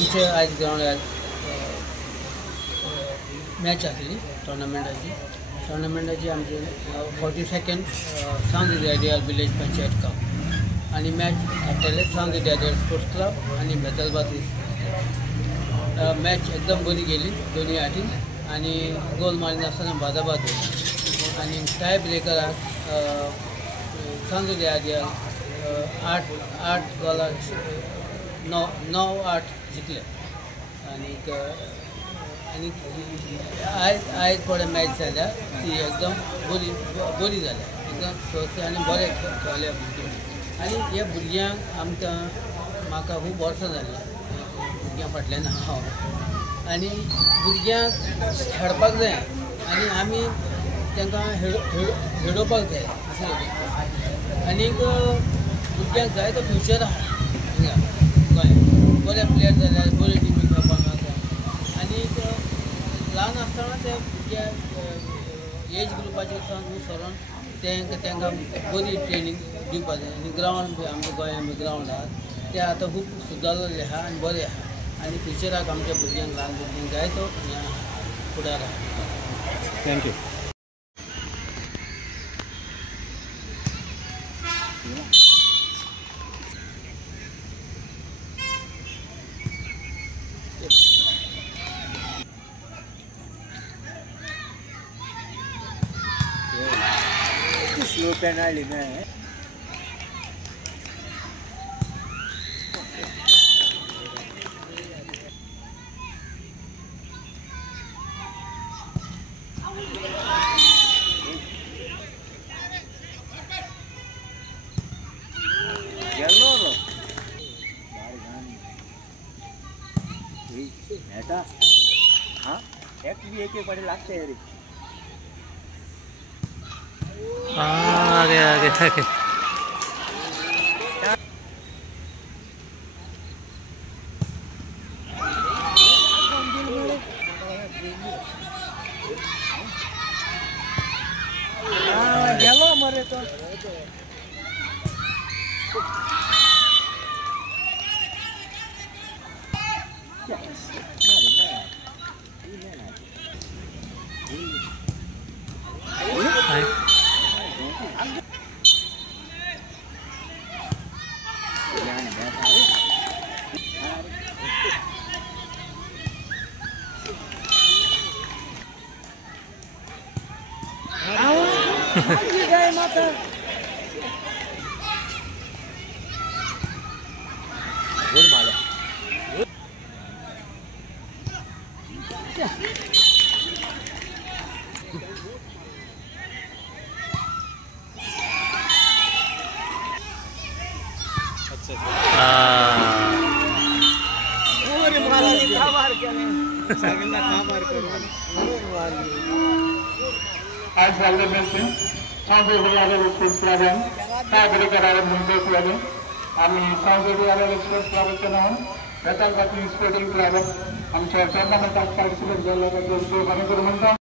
आमचे आयज ग्राउंडार मॅच आसली टोर्नामेंटाची आमचे 42nd सांग आयडियल विलेज पंचायत कप आनी मॅच खेळटले सांग आयडियल स्पोर्ट्स क्लब आनी बेतलबाद मॅच एकदम बरी गेली दोनी वाटीन आनी गोल मारिना आसतना बादाबाद आनी टाय ब्रेकराक सांग आयडियल 8 गोलां 9-8 जिखले आनी आयज थोडे मॅच जाल्या ती एकदम बरी जाल्या एकदम स्वस्त आनी बरे खेळले भुरगे आनी ह्या भुरग्यांक आमकां म्हाका खूब वर्सां जालीं भुरग्यां फाटल्यान हांव आनी भुरग्यांक खेळपाक जाय आनी आमी तांकां खेळोवपाक जाय आनीक भुरग्यांक जाय तो फ्युचर आहा हिंगा गोंय बरे प्लेयर जाल्यार बरे टिमी खेळपाक मेळटा आनीक ल्हान आसतना ते भुरग्या एज ग्रुपाचेर सावन सरोन तांकां बरी ट्रेनींग दिवपाक जाय आनी ग्रावंड बी आमच्या गोंयांत ग्रावंड आहा ते आतां खूब सुदारलेले आहा आनी बरे आहा आनी फ्युचराक आमच्या भुरग्यांक ल्हान भुरग्यांक जाय तो फुडार आहा. थँक्यू. स्लो पेनाल्टी में हाँ एक भी एक बड़े लागते हैं रे. आगे आगे आगे गेलो मरे तो गए माता गुड माला आज वाले में से सांगे वाले स्पोर्ट्स क्लब है सागरे करावे मुंबई वाले आम्ही सांगे वाले स्पोर्ट्स क्लब चे नाव बेतलबाद स्पोर्टिंग क्लब आमच्या टूर्नामेंटात पार्टिसिपेट झाल्याबद्दल खूप आनंद म्हणतो.